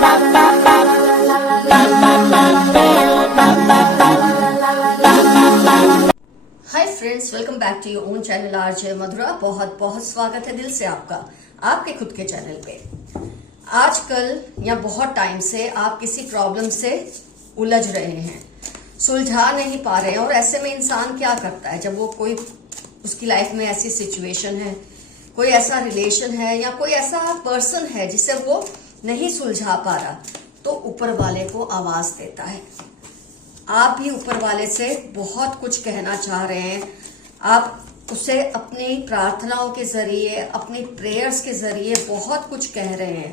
Hi friends, welcome back to your own channel RJ Madhura. बहुत बहुत स्वागत है दिल से आपका आपके खुद के चैनल पे। आजकल या बहुत टाइम से आप किसी प्रॉब्लम से उलझ रहे हैं, सुलझा नहीं पा रहे हैं। और ऐसे में इंसान क्या करता है, जब वो कोई उसकी लाइफ में ऐसी सिचुएशन है, कोई ऐसा रिलेशन है या कोई ऐसा पर्सन है जिसे वो नहीं सुलझा पा रहा, तो ऊपर वाले को आवाज देता है। आप भी ऊपर वाले से बहुत कुछ कहना चाह रहे हैं। आप उसे अपनी प्रार्थनाओं के जरिए, अपनी प्रेयर्स के जरिए बहुत कुछ कह रहे हैं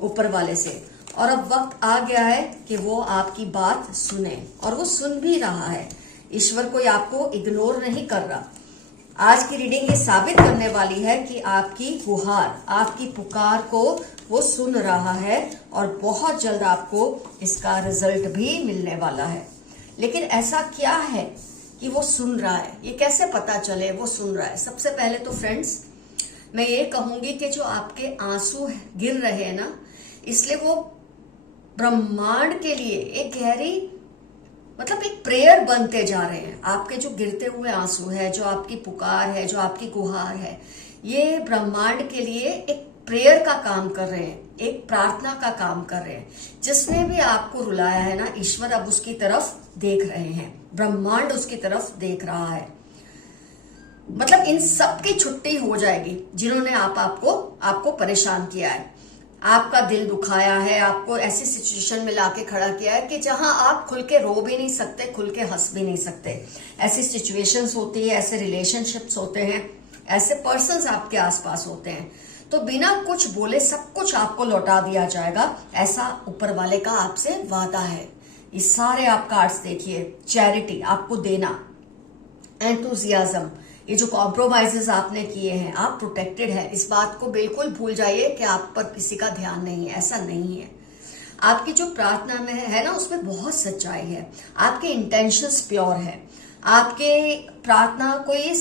ऊपर वाले से। और अब वक्त आ गया है कि वो आपकी बात सुने, और वो सुन भी रहा है। ईश्वर कोई आपको इग्नोर नहीं कर रहा। आज की रीडिंग ये साबित करने वाली है कि आपकी गुहार, आपकी पुकार को वो सुन रहा है, और बहुत जल्द आपको इसका रिजल्ट भी मिलने वाला है। लेकिन ऐसा क्या है कि वो सुन रहा है, ये कैसे पता चले वो सुन रहा है? सबसे पहले तो फ्रेंड्स, मैं ये कहूंगी कि जो आपके आंसू गिर रहे हैं ना, इसलिए वो ब्रह्मांड के लिए एक गहरी, मतलब एक प्रेयर बनते जा रहे हैं। आपके जो गिरते हुए आंसू है, जो आपकी पुकार है, जो आपकी गुहार है, ये ब्रह्मांड के लिए एक प्रेयर का काम कर रहे हैं, एक प्रार्थना का काम कर रहे हैं। जिसने भी आपको रुलाया है ना, ईश्वर अब उसकी तरफ देख रहे हैं, ब्रह्मांड उसकी तरफ देख रहा है। मतलब इन सब की छुट्टी हो जाएगी जिन्होंने आपको परेशान किया है, आपका दिल दुखाया है, आपको ऐसी सिचुएशन में लाके खड़ा किया है कि जहां आप खुल के रो भी नहीं सकते, खुल के हंस भी नहीं सकते। ऐसी सिचुएशंस होती है, ऐसे रिलेशनशिप्स होते हैं, ऐसे पर्सन्स आपके आसपास होते हैं। तो बिना कुछ बोले सब कुछ आपको लौटा दिया जाएगा, ऐसा ऊपर वाले का आपसे वादा है। ये सारे आप कार्ड्स देखिए, चैरिटी आपको देना, एंथुजियाज्म, ये जो कॉम्प्रोमाइजेस आपने किए हैं, आप प्रोटेक्टेड है। इस बात को बिल्कुल भूल जाइए कि आप पर किसी का ध्यान नहीं है, ऐसा नहीं है। आपकी जो प्रार्थना में है ना, उसमें बहुत सच्चाई है, आपके इंटेंशंस प्योर है। आपके प्रार्थना कोई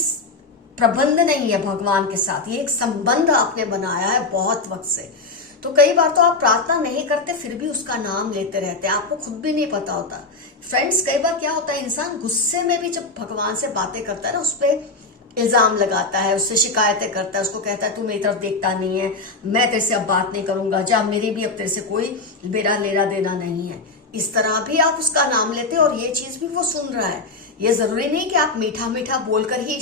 प्रबंध नहीं है भगवान के साथ, ये एक संबंध आपने बनाया है बहुत वक्त से। तो कई बार तो आप प्रार्थना नहीं करते फिर भी उसका नाम लेते रहते हैं, आपको खुद भी नहीं पता होता। फ्रेंड्स, कई बार क्या होता है, इंसान गुस्से में भी जब भगवान से बातें करता है ना, उस पर इल्जाम लगाता है, उससे शिकायतें करता है, उसको कहता है तू मेरी तरफ देखता नहीं है, मैं तेरे से अब बात नहीं करूंगा, जा, मेरी भी अब तेरे से कोई मेरा लेना देना नहीं है। इस तरह भी आप उसका नाम लेते हैं, और ये चीज भी वो सुन रहा है। ये जरूरी नहीं कि आप मीठा मीठा बोलकर ही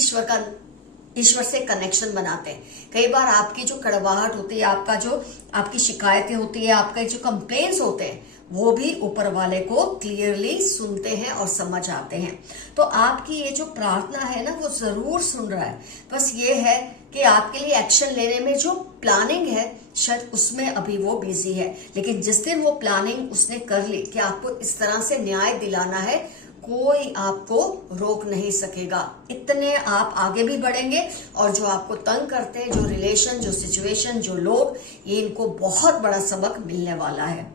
ईश्वर से कनेक्शन बनाते हैं। कई बार आपकी जो कड़वाहट होती है, आपकी शिकायतें होती है, आपके जो कंप्लेन्स होते हैं, वो भी ऊपर वाले को क्लियरली सुनते हैं और समझ आते हैं। तो आपकी ये जो प्रार्थना है ना, वो जरूर सुन रहा है। बस ये है कि आपके लिए एक्शन लेने में जो प्लानिंग है, शायद उसमें अभी वो बिजी है। लेकिन जिस दिन वो प्लानिंग उसने कर ली कि आपको इस तरह से न्याय दिलाना है, कोई आपको रोक नहीं सकेगा। इतने आप आगे भी बढ़ेंगे, और जो आपको तंग करते हैं, जो रिलेशन, जो सिचुएशन, जो लोग, ये इनको बहुत बड़ा सबक मिलने वाला है।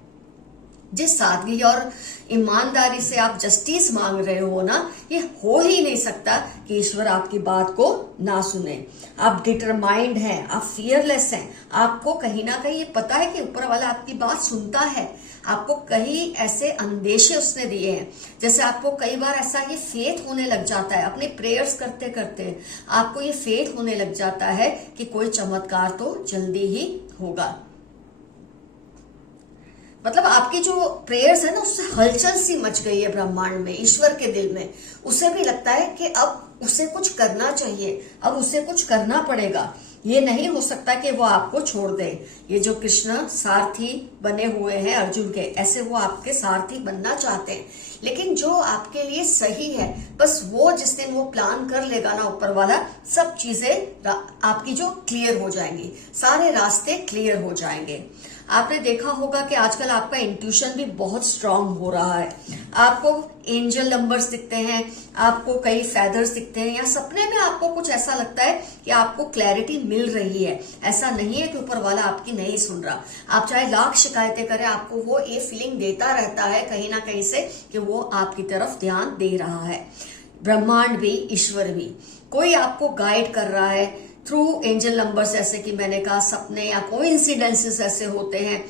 जिस सादगी और ईमानदारी से आप जस्टिस मांग रहे हो ना, ये हो ही नहीं सकता कि ईश्वर आपकी बात को ना सुने। आप डिटरमाइंड हैं, आप फियरलेस हैं, आपको कहीं ना कहीं ये पता है कि ऊपर वाला आपकी बात सुनता है। आपको कई ऐसे अंदेशे उसने दिए हैं, जैसे आपको कई बार ऐसा ये फेथ होने लग जाता है, अपने प्रेयर्स करते करते आपको ये फेथ होने लग जाता है कि कोई चमत्कार तो जल्दी ही होगा। मतलब आपकी जो प्रेयर्स है ना, उससे हलचल सी मच गई है ब्रह्मांड में, ईश्वर के दिल में। उसे भी लगता है कि अब उसे कुछ करना चाहिए, अब उसे कुछ करना पड़ेगा। ये नहीं हो सकता कि वो आपको छोड़ दे। ये जो कृष्ण सारथी बने हुए हैं अर्जुन के, ऐसे वो आपके सारथी बनना चाहते हैं। लेकिन जो आपके लिए सही है, बस वो जिस दिन वो प्लान कर लेगा ना ऊपर वाला, सब चीजें आपकी जो क्लियर हो जाएंगी, सारे रास्ते क्लियर हो जाएंगे। आपने देखा होगा कि आजकल आपका इंट्यूशन भी बहुत स्ट्रांग हो रहा है। आपको एंजल नंबर्स दिखते हैं, आपको कई फेदर्स दिखते हैं, या सपने में आपको कुछ ऐसा लगता है कि आपको क्लैरिटी मिल रही है। ऐसा नहीं है कि ऊपर वाला आपकी नहीं सुन रहा। आप चाहे लाख शिकायतें करें, आपको वो ये फीलिंग देता रहता है कहीं ना कहीं से कि वो आपकी तरफ ध्यान दे रहा है। ब्रह्मांड भी, ईश्वर भी, कोई आपको गाइड कर रहा है थ्रू एंजल नंबर्स। जैसे कि मैंने कहा, सपने या कोइंसिडेंसेस ऐसे होते हैं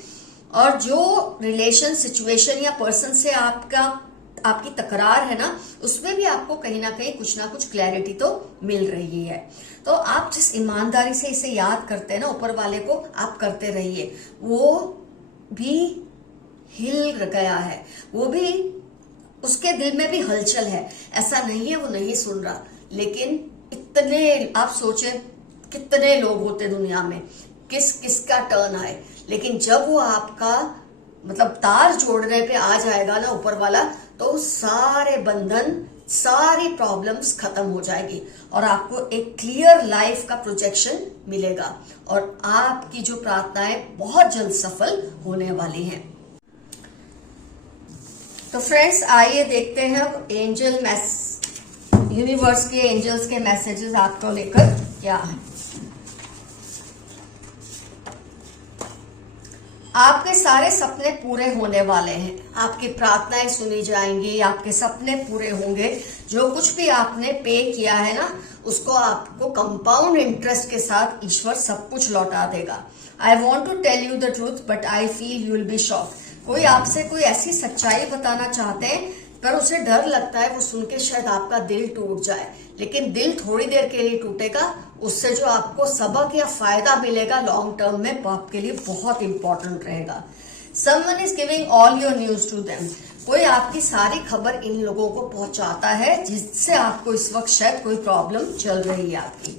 और जो रिलेशन सिचुएशन या पर्सन से आपकी तकरार है ना, उसमें भी आपको कहीं ना कुछ क्लैरिटी तो मिल रही है। तो आप जिस ईमानदारी से इसे याद करते हैं ना, ऊपर वाले को आप करते रहिए। वो भी हिल गया है, वो भी, उसके दिल में भी हलचल है। ऐसा नहीं है वो नहीं सुन रहा, लेकिन इतने, आप सोचें कितने लोग होते दुनिया में, किसका टर्न आए, लेकिन जब वो आपका मतलब तार जोड़ने पे आ जाएगा ना ऊपर वाला, तो सारे बंधन, सारी प्रॉब्लम्स खत्म हो जाएगी और आपको एक क्लियर लाइफ का प्रोजेक्शन मिलेगा और आपकी जो प्रार्थनाएं बहुत जल्द सफल होने वाली हैं। तो फ्रेंड्स, आइए देखते हैं यूनिवर्स के एंजल्स के मैसेजेस आपको लेकर क्या है। आपके सारे सपने पूरे होने वाले हैं, आपकी प्रार्थनाएं सुनी जाएंगी, आपके सपने पूरे होंगे। जो कुछ भी आपने पे किया है ना, उसको आपको कंपाउंड इंटरेस्ट के साथ ईश्वर सब कुछ लौटा देगा। I want to tell you the truth but I feel you will be shocked. कोई आपसे कोई ऐसी सच्चाई बताना चाहते हैं, पर उसे डर लगता है वो सुन के शायद आपका दिल टूट जाए, लेकिन दिल थोड़ी देर के लिए टूटेगा, उससे जो आपको सबक या फायदा मिलेगा लॉन्ग टर्म में, वो आपके लिए बहुत इंपॉर्टेंट रहेगा। Someone is giving all your news to them. कोई आपकी सारी खबर इन लोगों को पहुंचाता है जिससे आपको इस वक्त शायद कोई प्रॉब्लम चल रही है आपकी।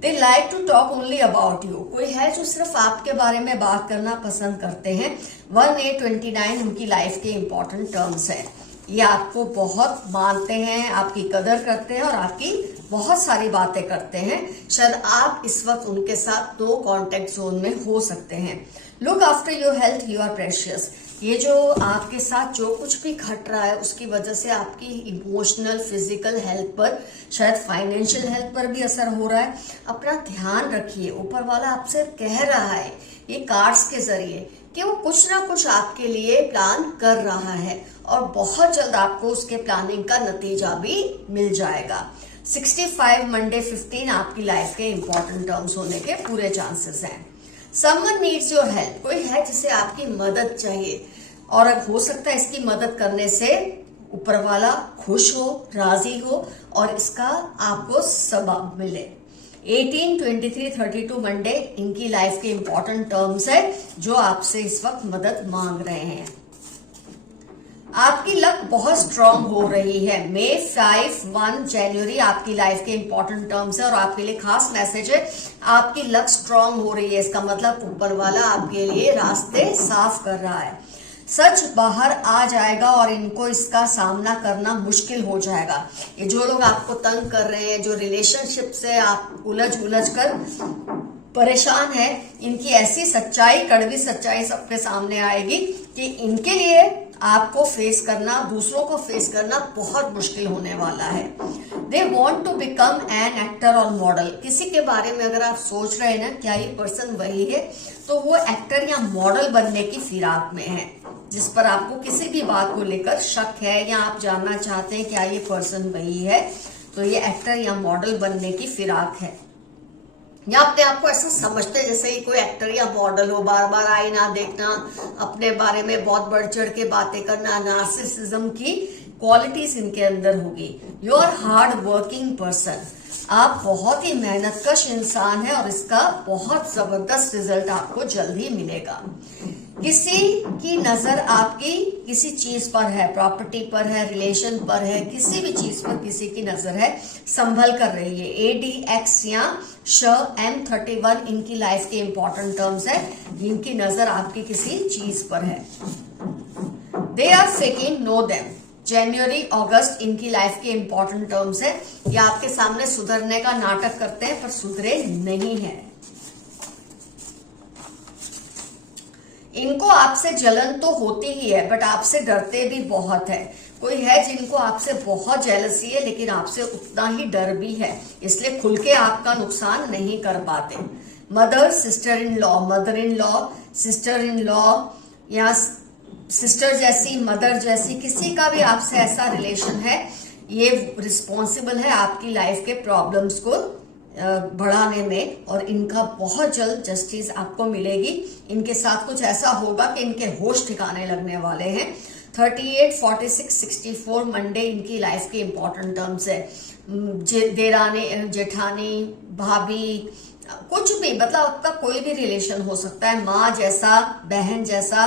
They like to talk only about you. कोई है जो सिर्फ आपके बारे में बात करना पसंद करते हैं। 1829 उनकी लाइफ के इंपॉर्टेंट टर्म्स है। ये आपको बहुत मानते हैं, आपकी कदर करते हैं और आपकी बहुत सारी बातें करते हैं। शायद आप इस वक्त उनके साथ 2 कॉन्टेक्ट जोन में हो सकते हैं। Look after your health, you are precious. ये जो आपके साथ जो कुछ भी घट रहा है, उसकी वजह से आपकी इमोशनल, फिजिकल हेल्थ पर, शायद फाइनेंशियल हेल्थ पर भी असर हो रहा है। अपना ध्यान रखिए। ऊपर वाला आपसे कह रहा है ये कार्ड्स के जरिए कि वो कुछ ना कुछ आपके लिए प्लान कर रहा है और बहुत जल्द आपको उसके प्लानिंग का नतीजा भी मिल जाएगा। 65 मंडे 15 आपकी लाइफ के इंपॉर्टेंट टर्म्स होने के पूरे चांसेस हैं। Someone needs your help. कोई है जिसे आपकी मदद चाहिए और अब हो सकता है इसकी मदद करने से ऊपर वाला खुश हो, राजी हो और इसका आपको सबब मिले। 18, 23, 32 मंडे इनकी लाइफ के इंपॉर्टेंट टर्म्स है जो आपसे इस वक्त मदद मांग रहे हैं। आपकी लक बहुत स्ट्रांग हो रही है। मे 5, 1 जनवरी आपकी लाइफ के इंपॉर्टेंट टर्म्स है और आपके लिए खास मैसेज है। आपकी लक स्ट्रांग हो रही है, इसका मतलब ऊपर वाला आपके लिए रास्ते साफ कर रहा है। सच बाहर आ जाएगा और इनको इसका सामना करना मुश्किल हो जाएगा। ये जो लोग आपको तंग कर रहे हैं, जो रिलेशनशिप से आप उलझ कर परेशान है, इनकी ऐसी सच्चाई, कड़वी सच्चाई सबके सामने आएगी कि इनके लिए आपको फेस करना, दूसरों को फेस करना बहुत मुश्किल होने वाला है। They want to become an actor और मॉडल। किसी के बारे में अगर आप सोच रहे हैं ना क्या ये पर्सन वही है, तो वो एक्टर या मॉडल बनने की फिराक में है। जिस पर आपको किसी भी बात को लेकर शक है या आप जानना चाहते हैं क्या ये पर्सन वही है, तो ये एक्टर या मॉडल बनने की फिराक है। या अपने आप को ऐसा समझते हैं जैसे ही कोई एक्टर या मॉडल हो, बार बार आईना देखना, अपने बारे में बहुत बढ़ चढ़ के बातें करना, नार्सिसिज्म की क्वालिटीज इनके अंदर होगी। You are hard working person. आप बहुत ही मेहनतकश इंसान है और इसका बहुत जबरदस्त रिजल्ट आपको जल्द ही मिलेगा। किसी की नजर आपकी किसी चीज पर है, प्रॉपर्टी पर है, रिलेशन पर है, किसी भी चीज पर किसी की नजर है, संभल कर रही है। ADX या M31 इनकी लाइफ के इंपॉर्टेंट टर्म्स है, जिनकी नजर आपकी किसी चीज पर है। They are faking, know them. जनवरी अगस्त इनकी लाइफ के इंपॉर्टेंट टर्म्स है। ये आपके सामने सुधरने का नाटक करते हैं पर सुधरे नहीं है। इनको आपसे जलन तो होती ही है बट आपसे डरते भी बहुत है। कोई है जिनको आपसे बहुत जेलसी है लेकिन आपसे उतना ही डर भी है, इसलिए खुल के आपका नुकसान नहीं कर पाते। Mother, sister in law, mother in law, sister in law या सिस्टर जैसी, मदर जैसी, किसी का भी आपसे ऐसा रिलेशन है, ये रिस्पॉन्सिबल है आपकी लाइफ के प्रॉब्लम्स को बढ़ाने में, और इनका बहुत जल्द जस्टिस आपको मिलेगी। इनके साथ कुछ ऐसा होगा कि इनके होश ठिकाने लगने वाले हैं। 38, 46, 64 मंडे इनकी लाइफ के इंपॉर्टेंट टर्म्स है। देरानी, जेठानी, भाभी, कुछ भी, मतलब आपका कोई भी रिलेशन हो सकता है, माँ जैसा, बहन जैसा,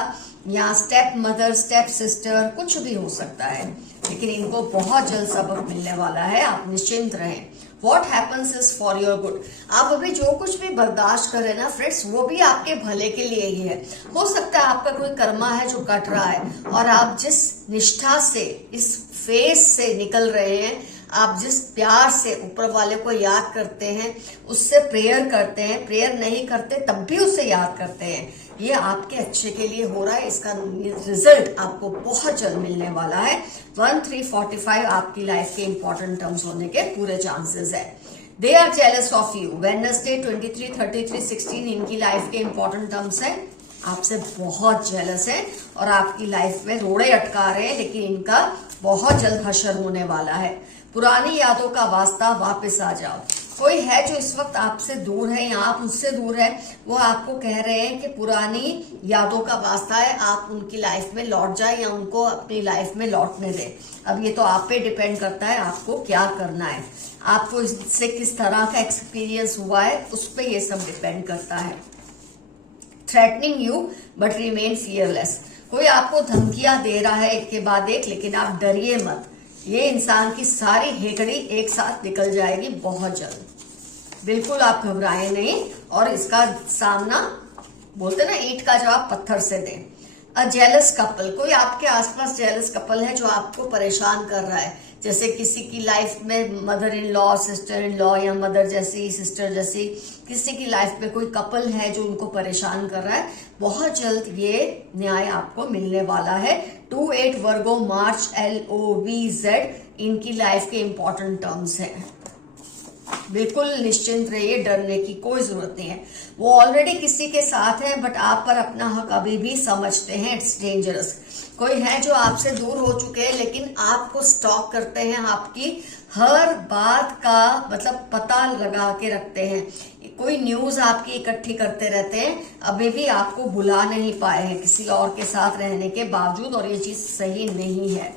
या स्टेप मदर, स्टेप सिस्टर, कुछ भी हो सकता है। लेकिन इनको बहुत जल्द सबक मिलने वाला है, आप निश्चिंत रहें। What happens is for your good। आप अभी जो कुछ भी बर्दाश्त कर रहे हैं ना फ्रेंड्स, वो भी आपके भले के लिए ही है। हो सकता है आपका कोई कर्मा है जो कट रहा है, और आप जिस निष्ठा से इस फेज से निकल रहे हैं, आप जिस प्यार से ऊपर वाले को याद करते हैं, उससे प्रेयर करते हैं, प्रेयर नहीं करते तब भी उसे याद करते हैं, ये आपके अच्छे के लिए हो रहा है। इसका रिजल्ट आपको बहुत जल्द मिलने वाला है। 1345 आपकी लाइफ के इंपॉर्टेंट टर्म्स होने के पूरे चांसेस है। They are jealous of you. Wednesday 23, 33, 16 इनकी लाइफ के इंपॉर्टेंट टर्म्स है। आपसे बहुत जेलस है और आपकी लाइफ में रोड़े अटका रहे हैं, लेकिन इनका बहुत जल्द हशर होने वाला है। पुरानी यादों का वास्ता, वापस आ जाओ। कोई है जो इस वक्त आपसे दूर है या आप उससे दूर है, वो आपको कह रहे हैं कि पुरानी यादों का वास्ता है, आप उनकी लाइफ में लौट जाए या उनको अपनी लाइफ में लौटने दें। अब ये तो आप पे डिपेंड करता है आपको क्या करना है, आपको इससे किस तरह का एक्सपीरियंस हुआ है, उस पर ये सब डिपेंड करता है। Threatening you but remain fearless. कोई आपको धमकियां दे रहा है एक के बाद एक, लेकिन आप डरिए मत। ये इंसान की सारी हेकड़ी एक साथ निकल जाएगी बहुत जल्द। बिल्कुल आप घबराए नहीं, और इसका सामना, बोलते ना, ईंट का जवाब पत्थर से दें। A jealous couple. कोई आपके आसपास जेलस कपल है जो आपको परेशान कर रहा है। जैसे किसी की लाइफ में mother in law, sister in law, या मदर जैसी, सिस्टर जैसी, किसी की लाइफ में कोई कपल है जो उनको परेशान कर रहा है। बहुत जल्द ये न्याय आपको मिलने वाला है। 28 वर्गो, मार्च, LOVZ इनकी लाइफ के इंपॉर्टेंट टर्म्स हैं। बिल्कुल निश्चिंत रहिए, डरने की कोई जरूरत नहीं है। वो ऑलरेडी किसी के साथ है, बट आप पर अपना हक अभी भी समझते हैं। It's dangerous. कोई है जो आपसे दूर हो चुके हैं, लेकिन आपको स्टॉक करते हैं, आपकी हर बात का मतलब पता लगा के रखते हैं। कोई न्यूज आपकी इकट्ठी करते रहते हैं, अभी भी आपको भुला नहीं पाए हैं किसी और के साथ रहने के बावजूद, और ये चीज सही नहीं है।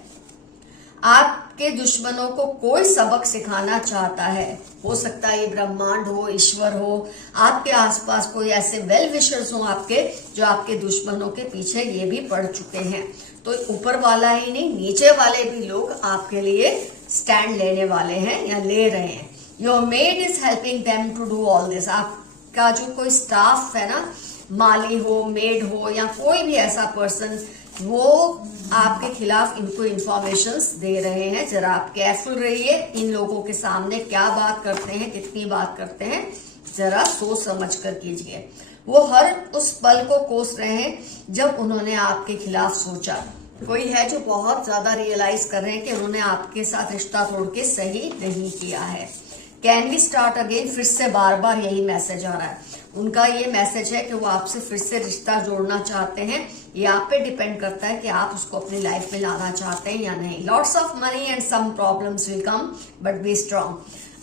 आपके दुश्मनों को कोई सबक सिखाना चाहता है। हो सकता है ये ब्रह्मांड हो, ईश्वर हो, आपके आसपास कोई ऐसे वेल विशर्स हो आपके, जो आपके दुश्मनों के पीछे ये भी पड़ चुके हैं। तो ऊपर वाला ही नहीं, नीचे वाले भी लोग आपके लिए स्टैंड लेने वाले हैं या ले रहे हैं। Your maid is helping them to do all this. आपका जो कोई स्टाफ है ना, माली हो, मेड हो, या कोई भी ऐसा पर्सन, वो आपके खिलाफ इनको इंफॉर्मेशंस दे रहे हैं। जरा आप केयरफुल रहिए, इन लोगों के सामने क्या बात करते हैं, कितनी बात करते हैं, जरा सोच समझ कर कीजिए। वो हर उस पल को कोस रहे हैं जब उन्होंने आपके खिलाफ सोचा। कोई है जो बहुत ज्यादा रियलाइज कर रहे हैं कि उन्होंने आपके साथ रिश्ता तोड़ के सही नहीं किया है। कैन वी स्टार्ट अगेन, फिर से बार बार यही मैसेज आ रहा है। उनका ये मैसेज है कि वो आपसे फिर से रिश्ता जोड़ना चाहते हैं। ये आप पे डिपेंड करता है कि आप उसको अपनी लाइफ में लाना चाहते हैं या नहीं। Lots of money and some problems will come, but be strong.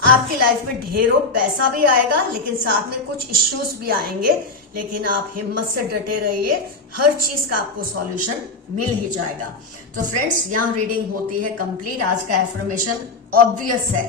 आपकी लाइफ में ढेरों पैसा भी आएगा, लेकिन साथ में कुछ इश्यूज भी आएंगे, लेकिन आप हिम्मत से डटे रहिए, हर चीज का आपको सॉल्यूशन मिल ही जाएगा। तो फ्रेंड्स, यहाँ रीडिंग होती है कंप्लीट। आज का एफर्मेशन ऑब्वियस है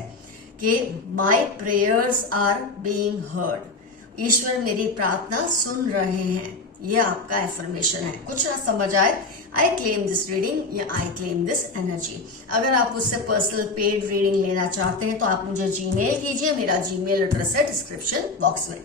कि my prayers are being heard. ईश्वर मेरी प्रार्थना सुन रहे हैं, ये आपका एफर्मेशन है। कुछ ना समझ आए, आई क्लेम दिस रीडिंग या आई क्लेम दिस एनर्जी। अगर आप उससे पर्सनल पेड रीडिंग लेना चाहते हैं तो आप मुझे जीमेल कीजिए। मेरा जीमेल एड्रेस है डिस्क्रिप्शन बॉक्स में।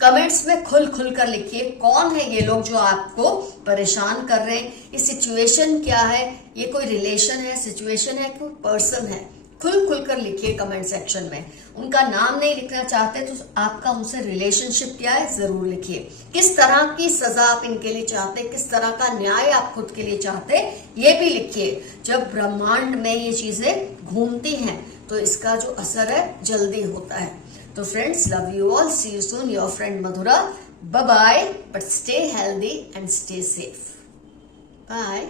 कमेंट्स में खुल कर लिखिए, कौन है ये लोग जो आपको परेशान कर रहे हैं, ये सिचुएशन क्या है, ये कोई रिलेशन है, सिचुएशन है, कोई पर्सन है। खुल कर लिखिए कमेंट सेक्शन में। उनका नाम नहीं लिखना चाहते तो आपका उनसे रिलेशनशिप क्या है जरूर लिखिए। किस तरह की सजा आप इनके लिए चाहते, किस तरह का न्याय आप खुद के लिए चाहते, ये भी लिखिए। जब ब्रह्मांड में ये चीजें घूमती हैं तो इसका जो असर है जल्दी होता है। तो friends, love you all, see you soon, your friend Madhura. Bye bye, but stay healthy and stay safe. Bye.